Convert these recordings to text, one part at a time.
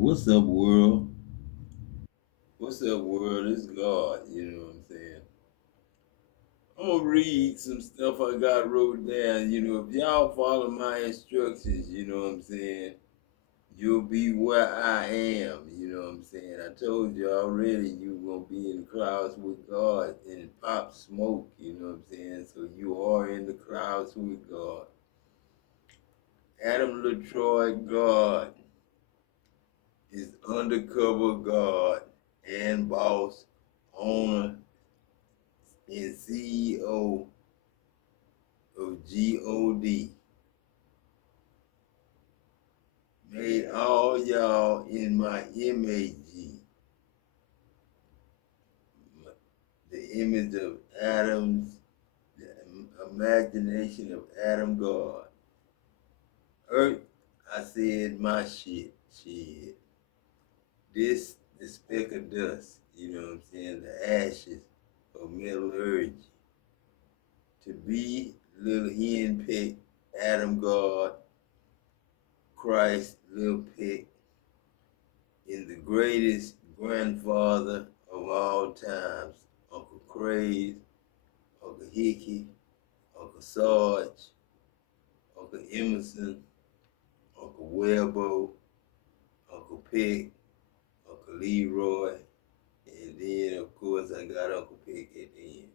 What's up, world? What's up, world? It's God, you know what I'm saying? I'm gonna read some stuff I got wrote down. If y'all follow my instructions, you know what I'm saying? You'll be where I am, you know what I'm saying? I told you already you gonna be in the clouds with God and pop smoke, you know what I'm saying? So you are in the clouds with God. Adam LaTroy, God is undercover God and boss, owner, and CEO of God. Made all y'all in my image, the image of Adam's, the imagination of Adam God. Earth, I said my shit. This, the speck of dust, you know what I'm saying? The ashes of metallurgy. To be little hen peck, Adam God, Christ, little peck, is the greatest grandfather of all times. Uncle Craze, Uncle Hickey, Uncle Sarge, Uncle Emerson, Uncle Webbo, Uncle Peck, Uncle Leroy, and then of course I got Uncle Peck at the end.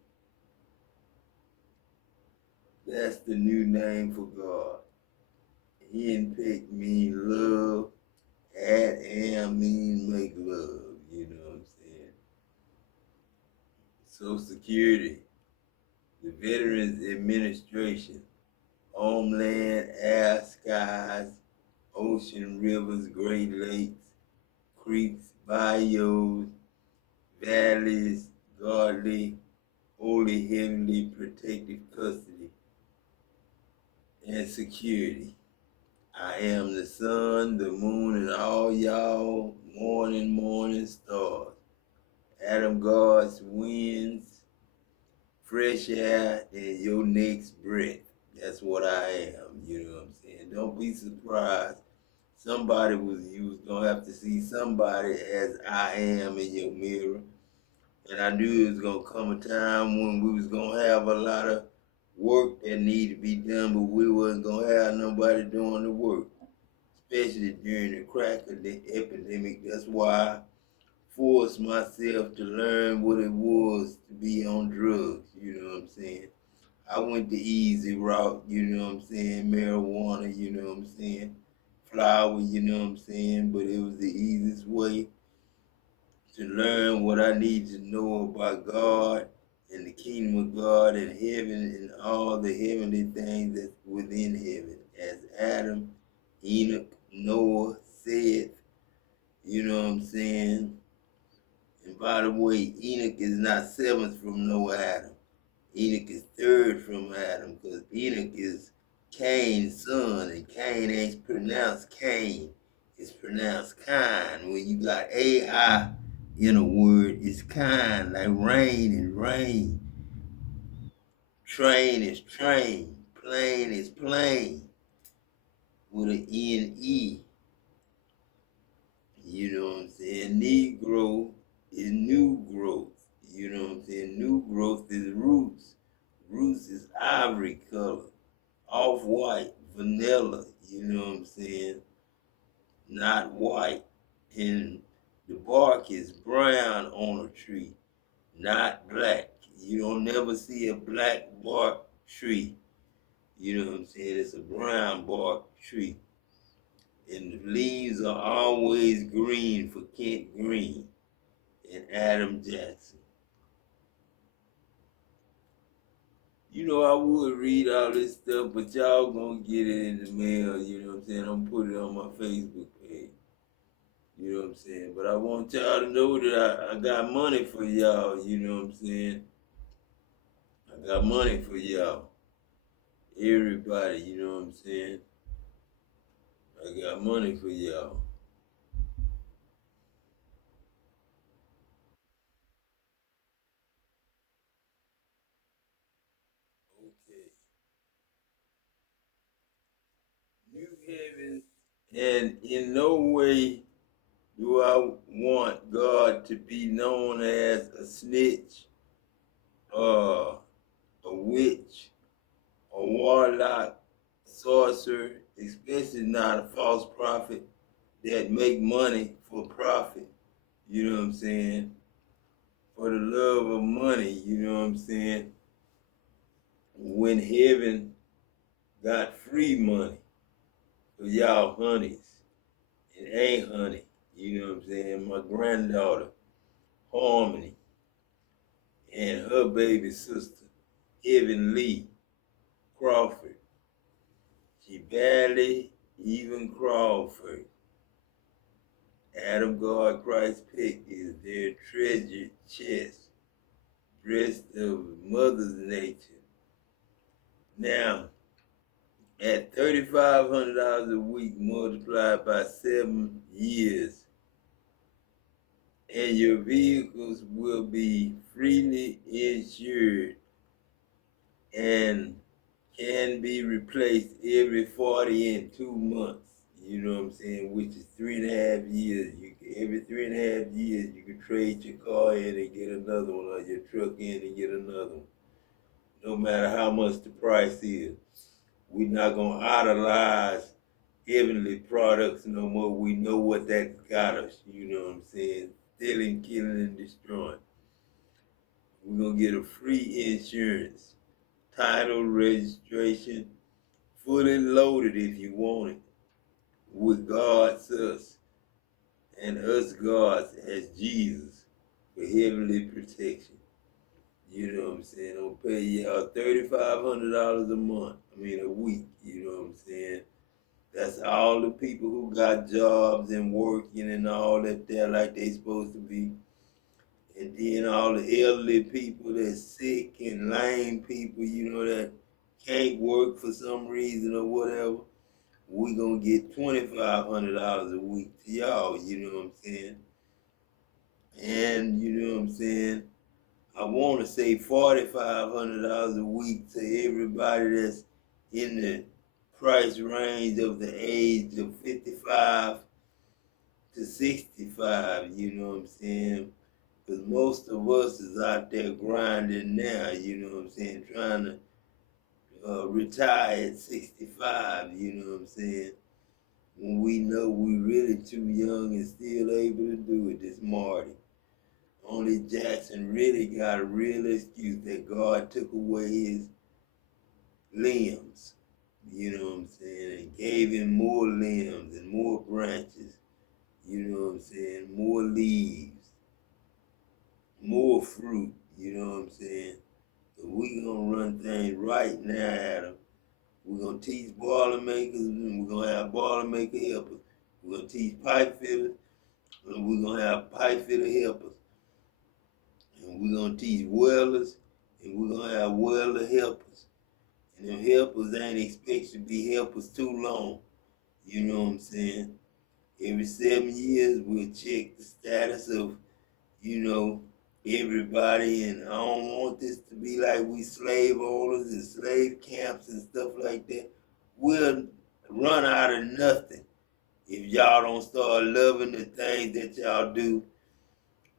That's the new name for God. Hen Peck means love, Am means make love, you know what I'm saying? Social Security, the Veterans Administration, homeland, air, skies, ocean, rivers, Great Lakes, creeks, bayous, valleys, godly, holy, heavenly, protective custody, and security. I am the sun, the moon, and all y'all morning stars. Adam God's winds, fresh air, and your next breath. That's what I am, you know what I'm saying? Don't be surprised. Somebody you was gonna have to see somebody as I am in your mirror. And I knew it was gonna come a time when we was gonna have a lot of work that needed to be done, but we wasn't gonna have nobody doing the work, especially during the crack of the epidemic. That's why I forced myself to learn what it was to be on drugs, you know what I'm saying? I went the easy route, you know what I'm saying? Marijuana, you know what I'm saying? Flower, you know what I'm saying? But it was the easiest way to learn what I need to know about God and the kingdom of God and heaven and all the heavenly things that's within heaven. As Adam, Enoch, Noah said, you know what I'm saying? And by the way, Enoch is not seventh from no Adam. Enoch is third from Adam because Enoch is Cain's son, and Cain ain't pronounced Cain. It's pronounced kind. When you got AI in a word, it's kind, like rain is rain. Train is train. Plane is plane with an N-E. You know what I'm saying? Negro is new growth. You know what I'm saying? New growth is roots. Roots is ivory color, off-white, vanilla. You know what I'm saying? Not white. And the bark is brown on a tree, not black. You don't never see a black bark tree. You know what I'm saying? It's a brown bark tree. And the leaves are always green for Kent Green and Adam Jackson. I would read all this stuff, but y'all gonna get it in the mail, you know what I'm saying? I'm put it on my Facebook page. You know what I'm saying? But I want y'all to know that I got money for y'all, you know what I'm saying? I got money for y'all. Everybody, you know what I'm saying? I got money for y'all. Okay. New heavens, and in no way Do I want God to be known as a snitch, or a witch, a warlock, sorcerer, especially not a false prophet that make money for profit? You know what I'm saying? For the love of money, you know what I'm saying? When heaven got free money for y'all honeys, it ain't honey. You know what I'm saying? My granddaughter, Harmony, and her baby sister, Evan Lee Crawford. She barely even crawled first. Adam God Christ pick is their treasured chest, breast of mother's nature. Now, at $3,500 a week multiplied by 7 years, and your vehicles will be freely insured and can be replaced every 40 and 2 months. You know what I'm saying? Which is 3.5 years. Every 3.5 years, you can trade your car in and get another one, or your truck in and get another one. No matter how much the price is. We're not going to idolize heavenly products no more. We know what that got us. You know what I'm saying? Stealing, killing, and destroying. We're going to get a free insurance, title, registration, fully loaded if you want it, with God's us and us God's as Jesus for heavenly protection. You know what I'm saying? I'll pay y'all $3,500 a month. A week. You know what I'm saying? That's all the people who got jobs and working and all that there like they supposed to be. And then all the elderly people that's sick and lame people, that can't work for some reason or whatever. We gonna get $2,500 a week to y'all, you know what I'm saying? And you know what I'm saying? I wanna say $4,500 a week to everybody that's in the price range of the age of 55 to 65, you know what I'm saying? Because most of us is out there grinding now, you know what I'm saying? Trying to retire at 65, you know what I'm saying? When we know we really too young and still able to do it, this Marty. Only Jackson really got a real excuse that God took away his limbs, you know what I'm saying, and gave him more limbs and more branches, you know what I'm saying, more leaves, more fruit, you know what I'm saying. So we gonna run things right now, Adam. We're gonna teach Boilermakers, and we're gonna have Boilermaker helpers. We're gonna teach pipe fitters, and we're gonna have pipe fitter helpers. And we're gonna teach welders, and we're gonna have welder helpers. And them helpers ain't expected to be helpers too long. You know what I'm saying? Every 7 years, we'll check the status of, everybody. And I don't want this to be like we slave owners and slave camps and stuff like that. We'll run out of nothing if y'all don't start loving the things that y'all do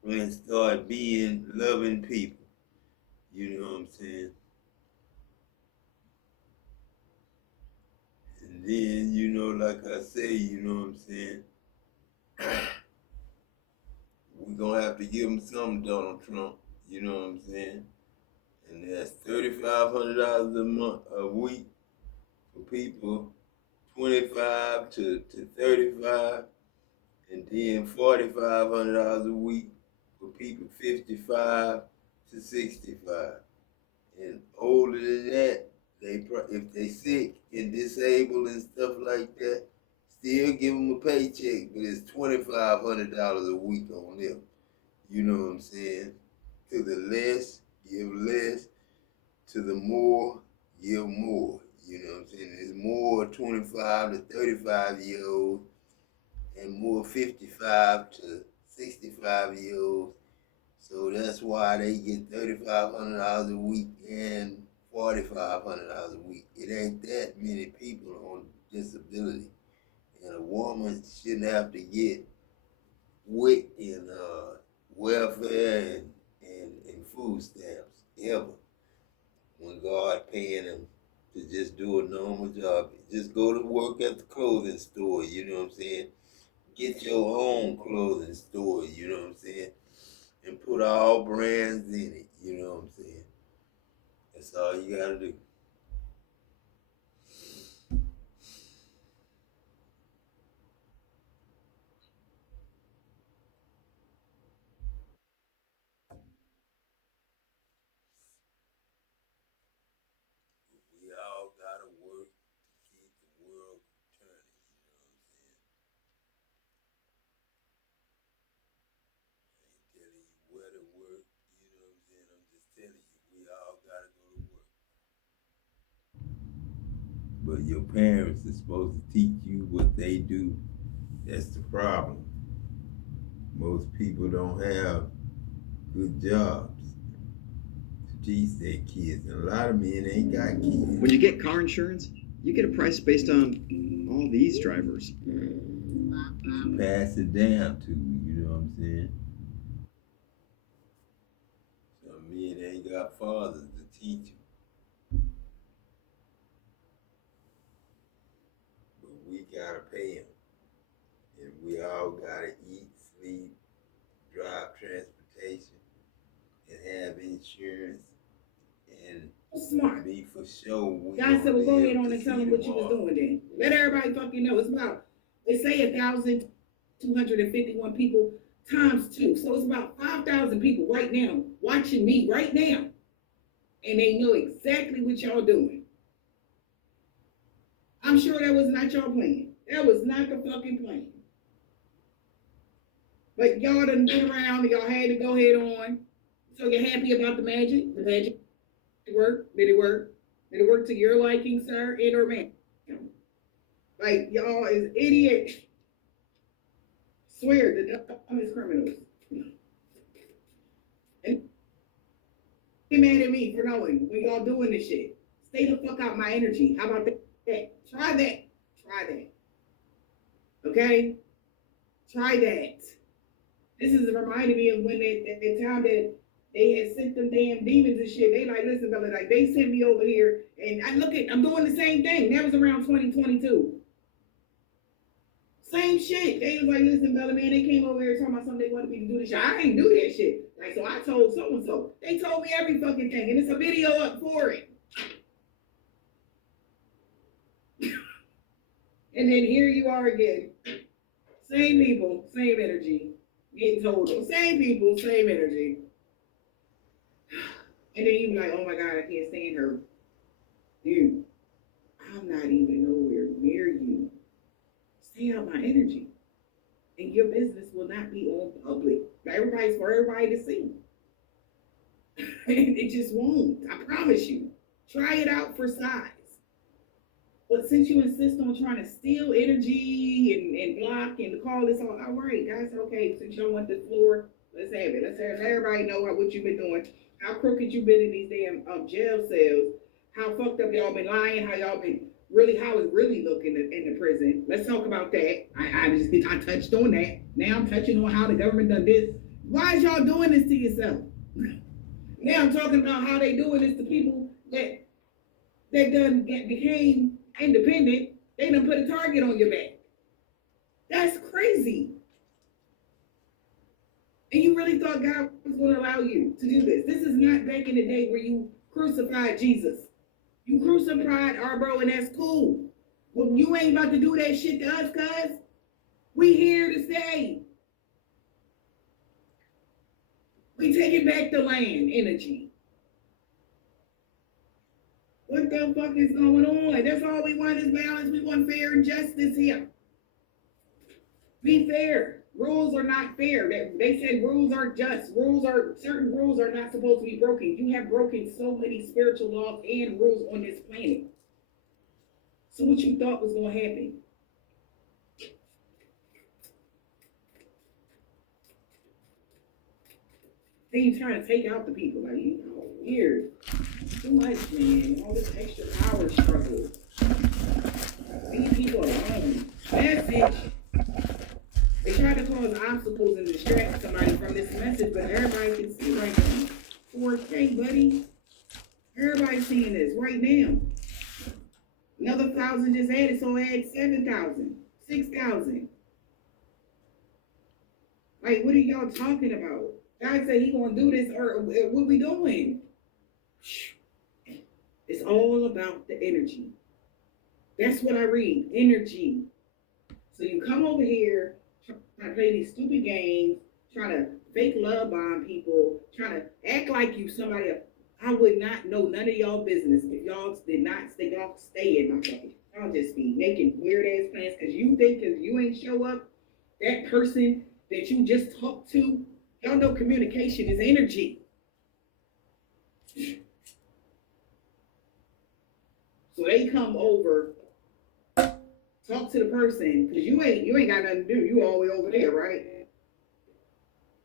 and start being loving people. You know what I'm saying? And then, like I say, you know what I'm saying? We're going to have to give him something, Donald Trump. You know what I'm saying? And that's $3,500 a month, a week for people 25 to 35, and then $4,500 a week for people 55 to 65. And older than that, if they sick and disabled and stuff like that, still give them a paycheck, but it's $2,500 a week on them. You know what I'm saying? To the less, give less. To the more, give more. You know what I'm saying? There's more 25 to 35-year-olds and more 55 to 65-year-olds. So that's why they get $3,500 a week and $4,500 a week. It ain't that many people on disability. And a woman shouldn't have to get WIC and welfare and food stamps ever. When God paying them to just do a normal job, just go to work at the clothing store. You know what I'm saying? Get your own clothing store. You know what I'm saying? And put all brands in it. You know what I'm saying? That's all you gotta do. We all gotta work to keep the world turning. You know what I'm saying? I ain't telling you where to work. You know what I'm saying? I'm just telling you, we all gotta go to work. But your parents are supposed to teach you what they do. That's the problem. Most people don't have good jobs to teach their kids. And a lot of men ain't got kids. When you get car insurance, you get a price based on all these drivers. To pass it down to you know what I'm saying? Some men ain't got fathers to teach them. But we gotta pay them. And we all gotta eat, sleep, drive transportation, and have insurance. And smart. be for sure. God said, well, go ahead on and tell them what you was doing then. Let everybody fucking know. It's about, they say 1,251 people times 2. So it's about 5,000 people right now watching me right now. And they know exactly what y'all doing. I'm sure that was not y'all plan. That was not the fucking plan. But y'all done been around and y'all had to go head on. So you're happy about the magic? The magic worked? Did it work? Did it work to your liking, sir, and or man? Like, y'all is idiots. Swear, the dumbest criminals. And get mad at me for knowing when y'all doing this shit. Stay the fuck out my energy. How about that? Try that. Try that. Okay? Try that. This is reminding me of when the time that they had sent them damn demons and shit. They like, listen, brother, like they sent me over here and I'm doing the same thing. That was around 2022. Same shit. They was like, listen, Bella, man, they came over here talking about something they wanted me to do this shit. I ain't do that shit. Like, so I told so-and-so. They told me every fucking thing, and it's a video up for it. And then here you are again. Same people, same energy. Getting told, same people, same energy. And then you be like, oh my God, I can't stand her. Dude, I'm not even nowhere near you. Stay out my energy. And your business will not be on public. Everybody's for everybody to see. And it just won't. I promise you. Try it out for size. But since you insist on trying to steal energy and block and call this all right, guys, okay, since you don't want the floor, let's have it. Let's have everybody know what you've been doing, how crooked you've been in these damn jail cells, how fucked up y'all been lying, how y'all been really, how it's really looking in the prison. Let's talk about that. I touched on that. Now I'm touching on how the government done this. Why is y'all doing this to yourself? Now I'm talking about how they doing this to people that became independent. They done put a target on your back. That's crazy. And you really thought God was going to allow you to do this. This is not back in the day where you crucified Jesus. You crucified our bro, and that's cool. Well, you ain't about to do that shit to us, cuz. We here to stay. We taking back the land energy. What the fuck is going on? That's all we want is balance. We want fair and justice here. Be fair. Rules are not fair. They said rules are just. Certain rules are not supposed to be broken. You have broken so many spiritual laws and rules on this planet. So what you thought was going to happen? Then you trying to take out the people. Like, weird. Too much, man. All this extra power struggle. Leave people alone. Message. They trying tried to cause obstacles and distract somebody from this message, but everybody can see right now. 4K, buddy. Everybody's seeing this right now. Another 1,000 just added, so add 7,000, 6,000. Like, what are y'all talking about? God said he gonna do this, or what we doing? It's all about the energy. That's what I read, energy. So you come over here, try to play these stupid games, try to fake love bomb people, trying to act like you somebody else. I would not know none of y'all business if y'all did not stay, y'all stay in my face. Y'all just be making weird ass plans because you think because you ain't show up, that person that you just talked to, y'all know communication is energy. So they come over, talk to the person, because you ain't got nothing to do. You all the way over there, right?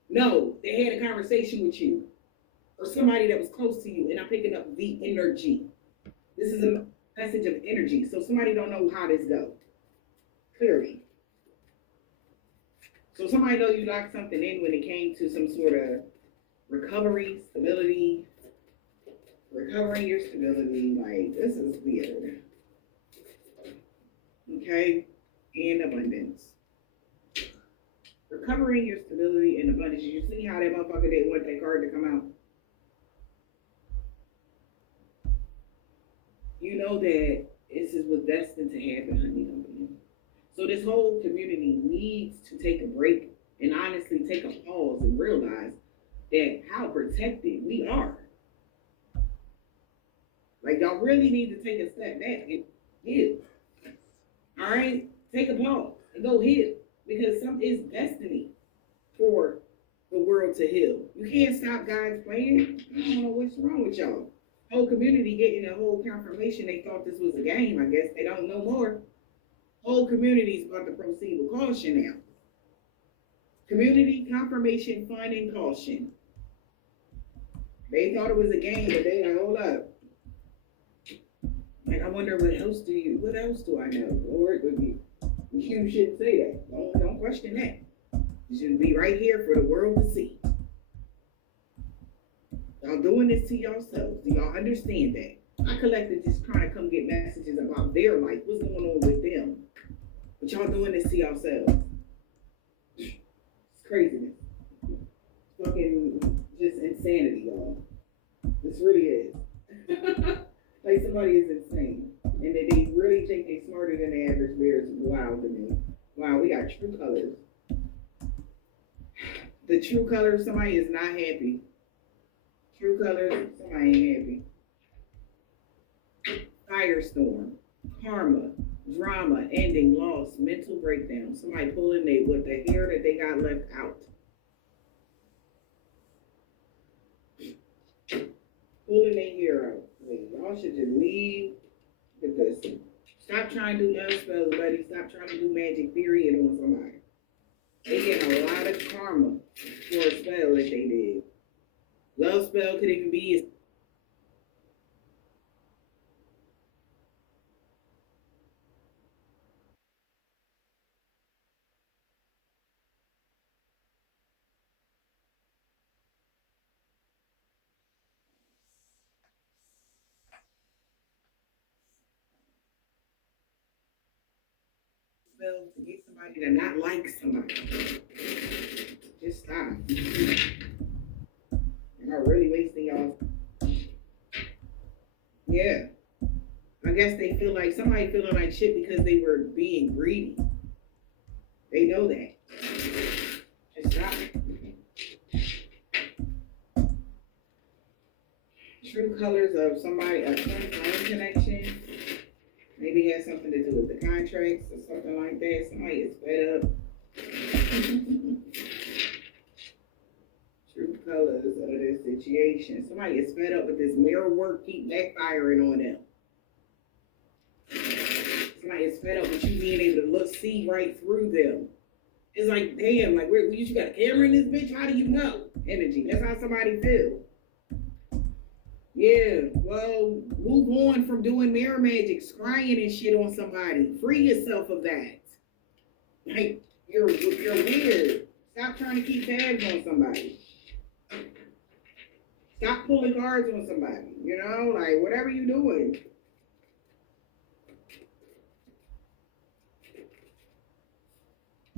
No, they had a conversation with you or somebody that was close to you, and I'm picking up the energy. This is a message of energy. So somebody don't know how this goes. Clearly. So somebody know you locked something in when it came to some sort of recovery, stability, recovering your stability. Like, this is weird. Okay? And abundance. Recovering your stability and abundance. You see how that motherfucker didn't want that card to come out? You know that this is what's destined to happen, honey. So this whole community needs to take a break and honestly take a pause and realize that how protected we are. Like, y'all really need to take a step back and heal. All right? Take a pause and go heal. Because some is destiny for the world to heal. You can't stop God's plan. I don't know what's wrong with y'all. Whole community getting a whole confirmation. They thought this was a game. I guess they don't know more. Whole community's about to proceed with caution now. Community confirmation, fun, and caution. They thought it was a game, but they like, hold up. Like, I wonder what else do I know? Lord, you shouldn't say that. Don't question that. You should be right here for the world to see. Y'all doing this to yourselves. Do y'all understand that? I collected just trying to come get messages about their life. What's going on with them? But y'all doing this to yourselves. It's craziness. Fucking just insanity, y'all. This really is. Like, somebody is insane. And that they really think they're smarter than the average bear is wild to me. Wow, we got true colors. The true colors, somebody is not happy. True colors, somebody ain't happy. Firestorm, karma, drama, ending, loss, mental breakdown. Somebody pulling with the hair that they got left out. Pulling their hair out. Like, y'all should just leave with this. Stop trying to do love spells, buddy. Stop trying to do magic, period, on somebody. They get a lot of karma for a spell that they did. Love spell could even be spell to get somebody to not like somebody. Just stop. You're really wasting y'all. Yeah. I guess they feel like somebody feeling like shit because they were being greedy. They know that. Just stop. True colors of somebody, a twin flame connection. Maybe it has something to do with the contracts or something like that. Somebody is fed up. True colors of this situation. Somebody is fed up with this mirror work keep backfiring on them. Somebody is fed up with you being able to see right through them. It's like, damn, like, you got a camera in this bitch? How do you know? Energy. That's how somebody feels. Yeah, well, move on from doing mirror magic, scrying and shit on somebody. Free yourself of that. Like, You're weird. Stop trying to keep tabs on somebody. Stop pulling cards on somebody. You know, like whatever you doing.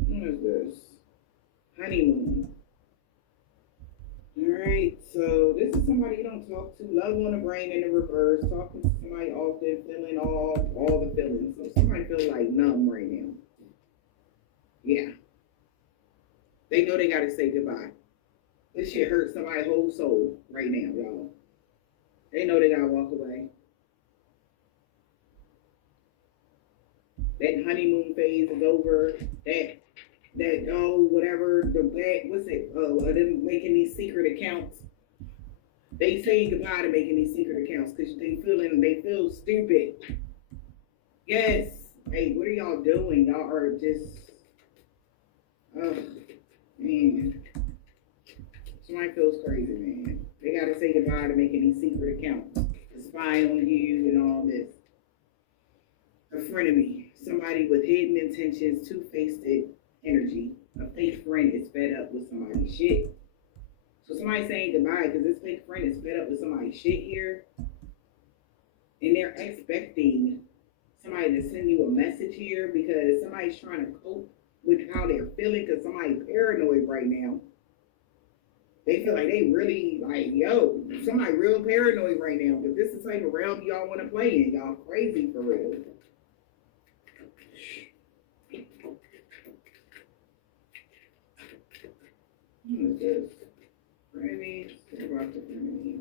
What is this? Honeymoon. Alright, so this is somebody you don't talk to. Love on the brain in the reverse. Talking to somebody often, feeling all the feelings. So somebody feel like numb right now. Yeah. They know they gotta say goodbye. This shit hurts somebody's whole soul right now, y'all. They know they gotta walk away. That honeymoon phase is over. That whatever the bad what's it? Them making these secret accounts. They saying goodbye to making these secret accounts because they feel stupid. Yes. Hey, what are y'all doing? Y'all are just oh man. Somebody feels crazy, man. They gotta say goodbye to making these secret accounts. To spy on you and all this. A frenemy. Somebody with hidden intentions, two-faced energy. A fake friend is fed up with somebody's shit. So somebody's saying goodbye because this fake friend is fed up with somebody's shit here. And they're expecting somebody to send you a message here because somebody's trying to cope with how they're feeling because somebody's paranoid right now. They feel like they really like, yo, somebody real paranoid right now. But this is the type of realm y'all want to play in. Y'all crazy for real. What is this? Frenemy. What about the frenemy?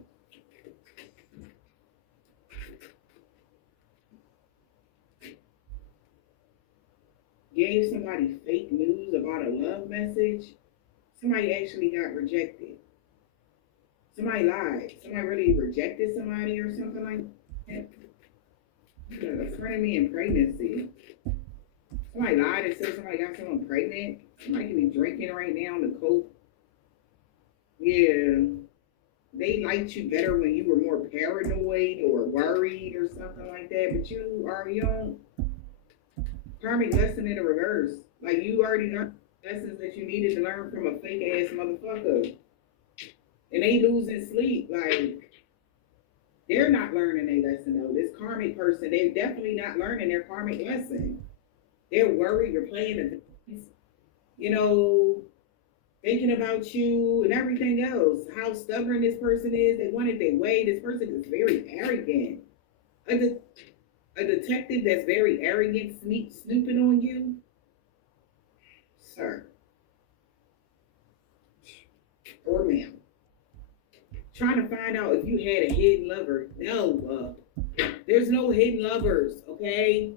Gave somebody fake news about a love message. Somebody actually got rejected. Somebody lied. Somebody really rejected somebody or something like that. A frenemy and pregnancy. Somebody lied and said somebody got someone pregnant. Somebody can be drinking right now to cope. Yeah. They liked you better when you were more paranoid or worried or something like that, but you are young. Karmic lesson in the reverse. Like you already learned lessons that you needed to learn from a fake ass motherfucker. And they losing sleep. Like they're not learning their lesson though. This karmic person, they're definitely not learning their karmic lesson. They're worried, you're playing a, you know, thinking about you and everything else. How stubborn this person is. They want it their way. This person is very arrogant. A detective that's very arrogant, snooping on you. Sir. Or ma'am. Trying to find out if you had a hidden lover. No. There's no hidden lovers, okay?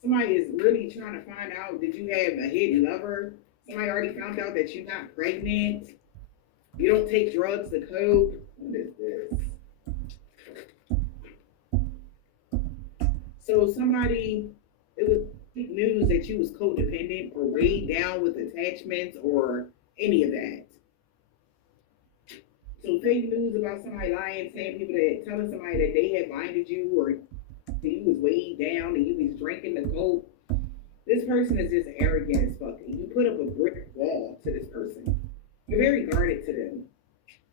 Somebody is really trying to find out, did you have a hidden lover? Somebody already found out that you're not pregnant. You don't take drugs to cope. What is this? So somebody, it was news that you was codependent or weighed down with attachments or any of that. So fake news about somebody lying, saying people that telling somebody that they had blinded you or that you was weighed down and you was drinking the coke. This person is just arrogant as fuck. You put up a brick wall to this person. You're very guarded to them.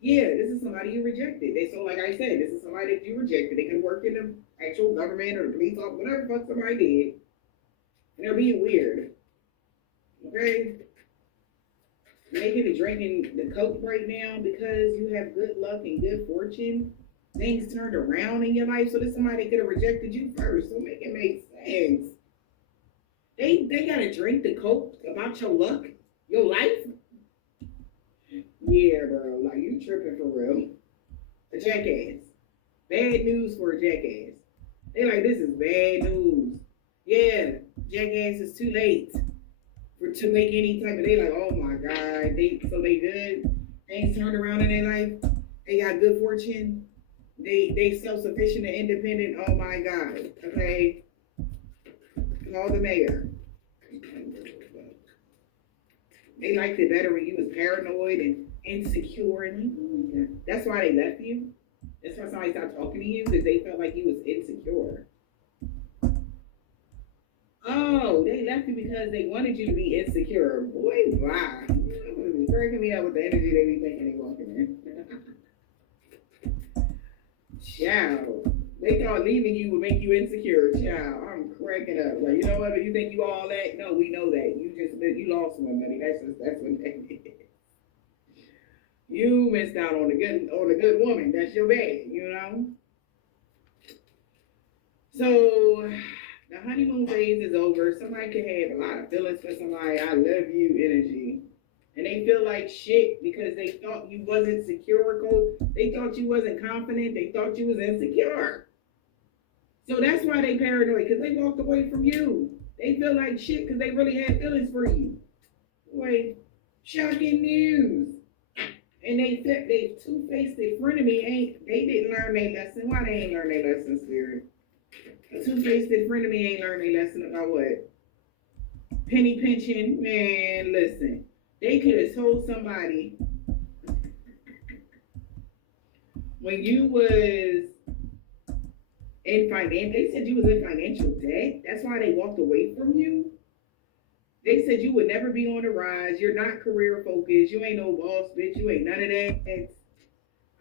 Yeah, this is somebody you rejected. So like I said, this is somebody that you rejected. They could work in the actual government or the police office, whatever the fuck somebody did. And they're being weird. Okay? Making and drinking the coke right now because you have good luck and good fortune. Things turned around in your life, so there's somebody that could have rejected you first. So make it make sense. They gotta drink the coke about your luck, your life. Yeah, bro, like you tripping for real. A jackass. Bad news for a jackass. They like this is bad news. Yeah, jackass is too late to make any type of. They like, oh my god, they good. Things turned around in their life. They got good fortune. They self-sufficient and independent. Oh my god. Okay. Call the mayor. They liked it better when you was paranoid and insecure and that's why they left you. That's why somebody stopped talking to you because they felt like you was insecure. Oh Oh, they left you because they wanted you to be insecure. Boy, wow. It's cracking me up with the energy they be thinking they walking in. Child. They thought leaving you would make you insecure. Child, I'm cracking up. Like, you know what? You think you all that? No, we know that. You lost one, buddy. That's what that is. You missed out on a good woman. That's your bad, you know? So the honeymoon phase is over. Somebody can have a lot of feelings for somebody. I love you energy. And they feel like shit because they thought you wasn't secure. They thought you wasn't confident. They thought you was insecure. So that's why they paranoid, because they walked away from you. They feel like shit because they really had feelings for you. Wait, shocking news. And they two-faced in front of me. They didn't learn their lesson. Why they ain't learn their lesson, Spirit? Two-faced in front of me ain't learned their lesson about what? Penny pinching. Man, listen. They could have told somebody when you was they said you was in financial debt. That's why they walked away from you. They said you would never be on the rise. You're not career focused. You ain't no boss, bitch. You ain't none of that.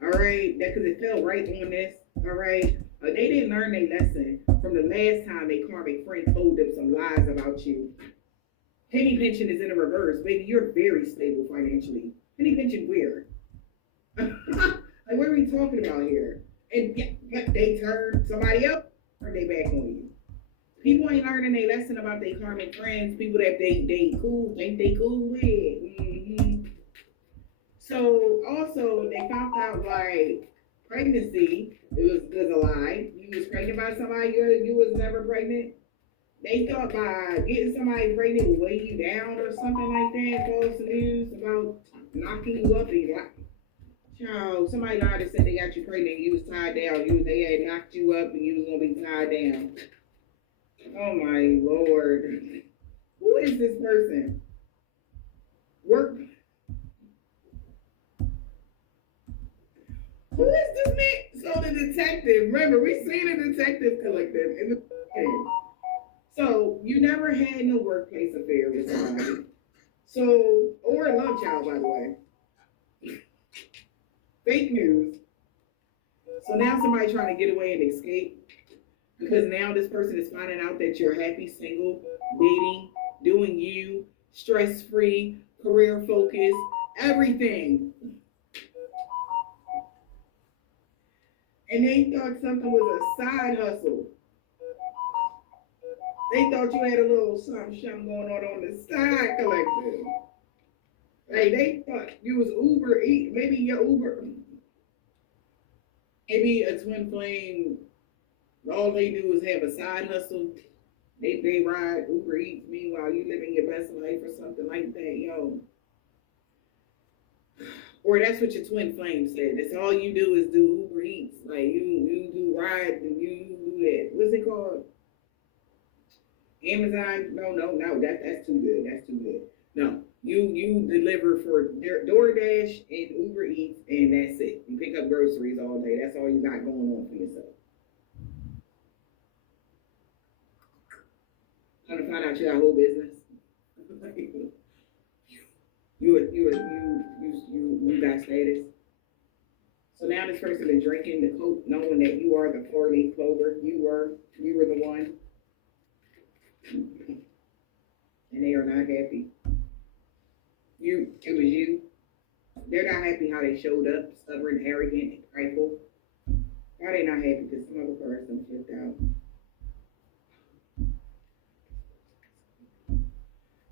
All right, that because it fell right on this. All right, they didn't learn their lesson from the last time a karmic friend told them some lies about you. Penny pension is in the reverse, baby. You're very stable financially. Penny pension where? Like, what are we talking about here? And yeah, but they turned somebody else, turned they back on you. People ain't learning their lesson about their karmic friends, people that they cool, think they cool with. Mm-hmm. So also they found out like pregnancy was a lie. You was pregnant by somebody you was never pregnant. They thought by getting somebody pregnant would weigh you down or something like that. False news about knocking you up and child, somebody lied and said they got you pregnant. You was tied down. They had knocked you up and you was gonna be tied down. Oh my Lord. Who is this person? Work. Who is this man? So the detective, remember, we seen a detective collective in the so you never had no workplace affair with somebody. So, or a love child, by the way. Fake news. So now somebody trying to get away and escape because now this person is finding out that you're happy, single, dating, doing you, stress-free, career focused, everything. And they thought something was a side hustle. They thought you had a little something going on the side, collective. Like they thought you was Uber Eat, maybe your Uber, maybe a twin flame. All they do is have a side hustle. They ride Uber Eats. Meanwhile, you living your best life or something like that, yo. Or that's what your twin flame said. That's all you do is do Uber Eats. Like you do ride and you do that. What's it called? Amazon? No. That's too good. That's too good. No, you deliver for DoorDash and Uber Eats, and that's it. You pick up groceries all day. That's all you got going on for yourself. Trying to find out your whole business. you got status. So now this person is drinking the Coke, knowing that you are the 4-leaf clover. You were the one, and they are not happy. It was you. They're not happy how they showed up, stubborn, arrogant, and prideful. Why are they not happy? Because some other person flipped out.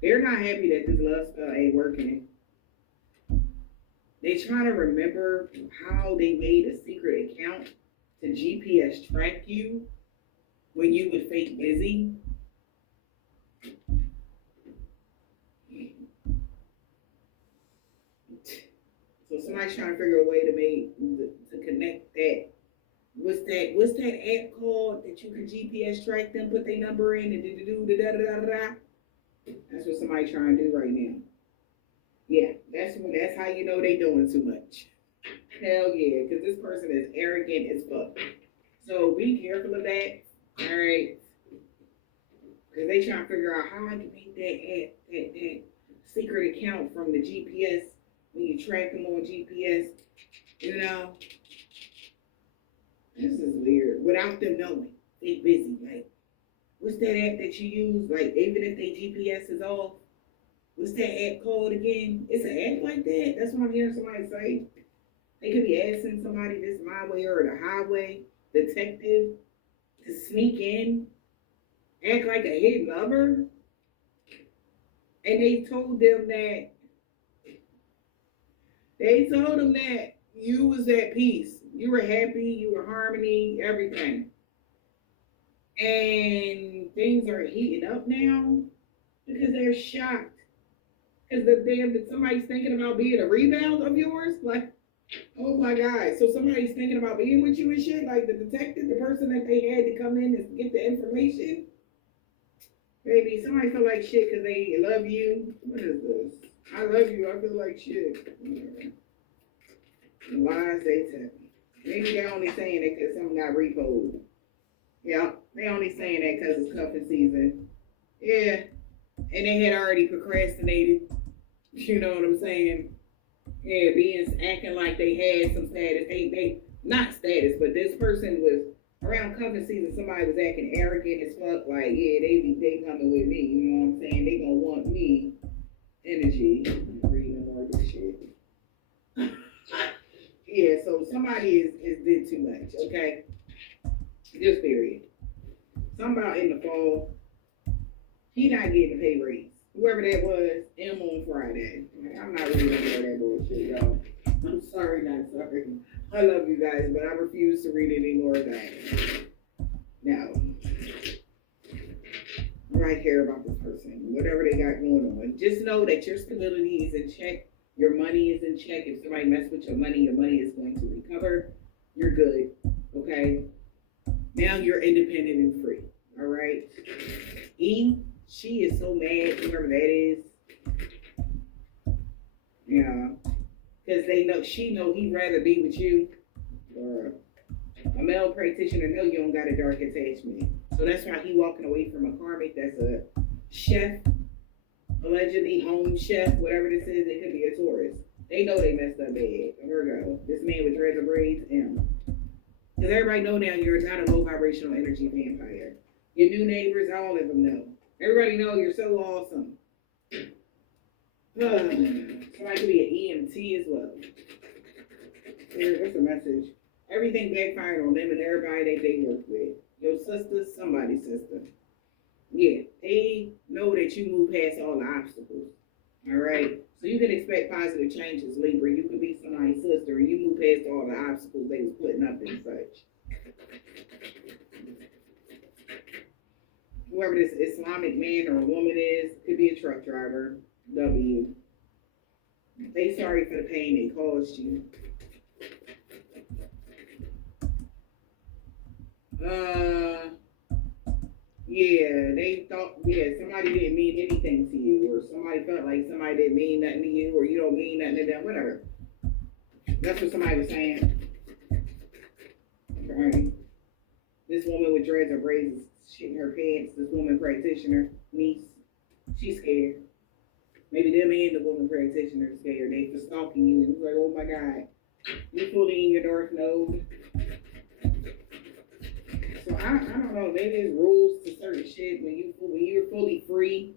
They're not happy that this love spell ain't working. They trying to remember how they made a secret account to GPS track you when you would fake busy. So somebody's trying to figure a way to connect that. What's that app called that you can GPS track them, put their number in, and do da da da da da. That's what somebody's trying to do right now. Yeah, that's how you know they doing too much. Hell yeah, because this person is arrogant as fuck. So be careful of that. All right. Because they trying to figure out how I can make that secret account from the GPS when you track them on GPS. You know, this is weird. Without them knowing, they busy. Like, what's that app that you use? Like, even if they GPS is off, what's that app called again? It's an app like that. That's what I'm hearing somebody say. They could be asking somebody this my way or the highway detective to sneak in, act like a hidden lover, and they told them that you was at peace, you were happy, you were harmony, everything, and things are heating up now because they're shocked because somebody's thinking about being a rebound of yours, like. Oh my God. So somebody's thinking about being with you and shit, like the detective, the person that they had to come in and get the information. Baby, somebody feel like shit because they love you. What is this? I love you. I feel like shit. The lies they tell. Maybe they're only saying that because something got repoed. Yeah, they only saying that because it's cuffing season. Yeah, and they had already procrastinated. You know what I'm saying? Yeah, acting like they had some status. They not status, but this person was around cuffing season. Somebody was acting arrogant as fuck. Like, yeah, they coming with me. You know what I'm saying? They gonna want me energy. I'm reading more of this shit. Yeah, so somebody is did too much. Okay, just period. Somebody in the fall, he not getting a pay raise. Whoever that was, M on Friday. I'm not really gonna hear that bullshit, y'all. I'm sorry, not sorry. I love you guys, but I refuse to read any more of that. No. I don't care about this person, whatever they got going on. Just know that your stability is in check. Your money is in check. If somebody mess with your money is going to recover. You're good. Okay? Now you're independent and free. All right? E, she is so mad, whoever that is. Yeah. Because she know he'd rather be with you. Or a male practitioner know you don't got a dark attachment. So that's why he walking away from a karmic that's a chef, allegedly home chef, whatever this is. It could be a Taurus. They know they messed up bad. A Virgo. This man with dreads and braids, because everybody know now you're not a low vibrational energy vampire. Your new neighbors, all of them know. Everybody know you're so awesome. Somebody could be an EMT as well. That's a message. Everything backfired on them and everybody that they work with. Your sister, somebody's sister. Yeah, they know that you move past all the obstacles. All right? So you can expect positive changes, Libra. You could be somebody's sister and you move past all the obstacles they was putting up and such. Whoever this Islamic man or woman is, could be a truck driver. W. They sorry for the pain they caused you. Yeah, they thought, somebody didn't mean anything to you, or somebody felt like somebody didn't mean nothing to you, or you don't mean nothing to them, whatever. That's what somebody was saying. Right. This woman with dreads or braids is shitting her pants. This woman practitioner, niece, she's scared. Maybe them and the woman practitioner are scared. They for stalking you, and it's like, oh my God, you fully in your North Node. So I don't know. Maybe there's rules to certain shit when you're fully free,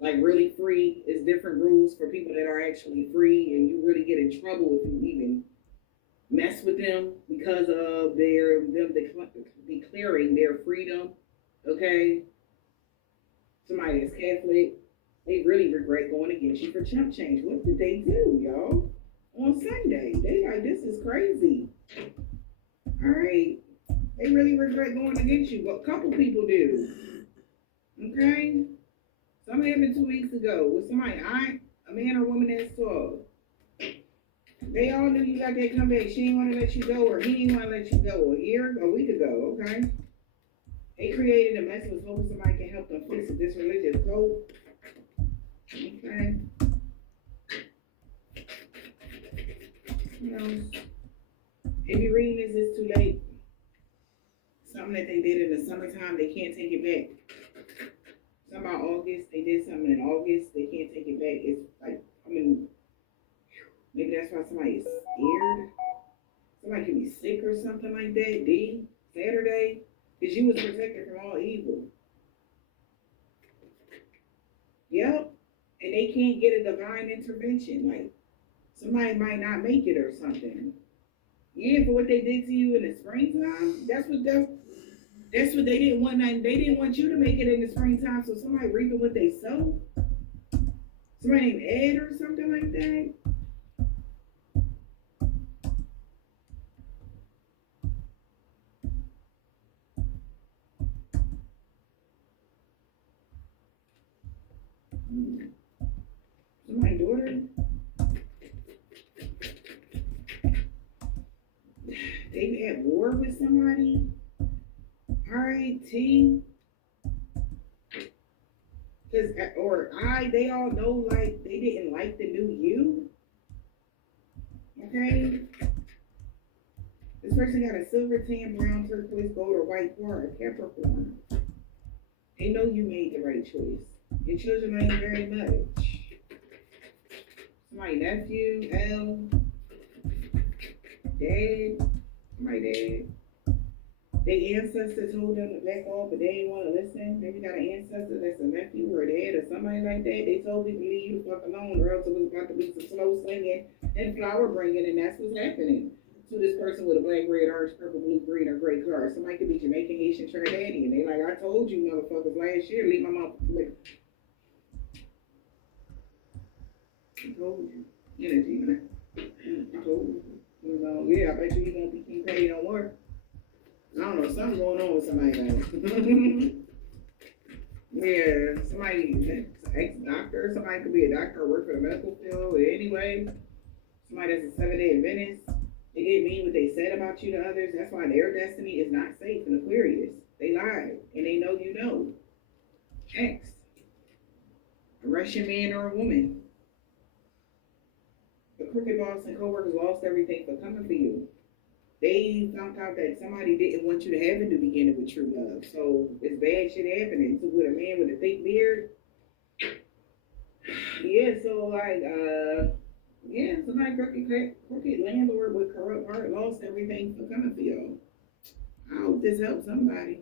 like really free. It's different rules for people that are actually free, and you really get in trouble if you even mess with them because of them declaring their freedom. Okay, somebody that's Catholic, they really regret going against you for chump change. What did they do, y'all? On Sunday, they like, this is crazy. All right. They really regret going against you, but a couple people do. Okay? Something happened 2 weeks ago with somebody, a man or woman that saw. They all knew you got that comeback. She didn't want to let you go, or he didn't want to let you go a week ago, okay? They created a mess with hoping somebody can help them fix this religious code. Okay? You know, if you're reading this, it's too late. Something that they did in the summertime, they can't take it back. Talking about August, they did something in August, they can't take it back. It's like, I mean, maybe that's why somebody is scared. Somebody could be sick or something like that. D, Saturday, because you was protected from all evil. Yep. And they can't get a divine intervention. Like, somebody might not make it or something. Yeah, for what they did to you in the springtime, that's what they didn't want. They didn't want you to make it in the springtime. So somebody reaping what they sow. Somebody named Ed or something like that. Somebody's daughter. They had war with somebody. All right, T. Cause or I, they all know like they didn't like the new you. Okay. This person got a silver, tan, brown, turquoise, gold, or white car, a Capricorn. They know you made the right choice. Your children ain't very much. Somebody nephew, L, dad, somebody dad. Their ancestor told them to back off, but they didn't want to listen. Maybe got an ancestor that's a nephew or a dad or somebody like that. They told people to leave you the fuck alone, or else it was about to be some slow singing and flower bringing, and that's what's happening to this person with a black, red, orange, purple, blue, green, or gray car. Somebody could be Jamaican, Haitian, Trinidadian. They like, I told you, motherfuckers, last year, leave my mouth. I told you. Energy, man. I told you. You know, yeah, I bet you won't be King Patty no more. I don't know, something's going on with somebody else. Yeah, somebody, ex-doctor, somebody could be a doctor or work for the medical field, but anyway, somebody that's a 7-day Adventist, they didn't mean what they said about you to others. That's why their destiny is not safe in Aquarius. They lied, and they know you know. X, a Russian man or a woman. The crooked boss and co-workers lost everything for coming for you. They found out that somebody didn't want you to have a new beginning with true love. So it's bad shit happening. So with a man with a thick beard. Yeah, so like yeah, somebody crooked landlord with corrupt heart lost everything for coming for y'all. I hope this helps somebody.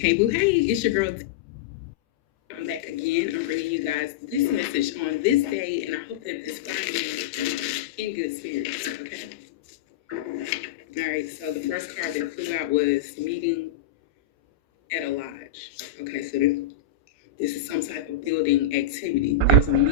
Hey, boo, hey, it's your girl. I'm back again. I'm bringing you guys this message on this day, and I hope that it's finding you in good spirits. Okay. All right. So the first card that flew out was meeting at a lodge. Okay. So this is some type of building activity. There's a meeting.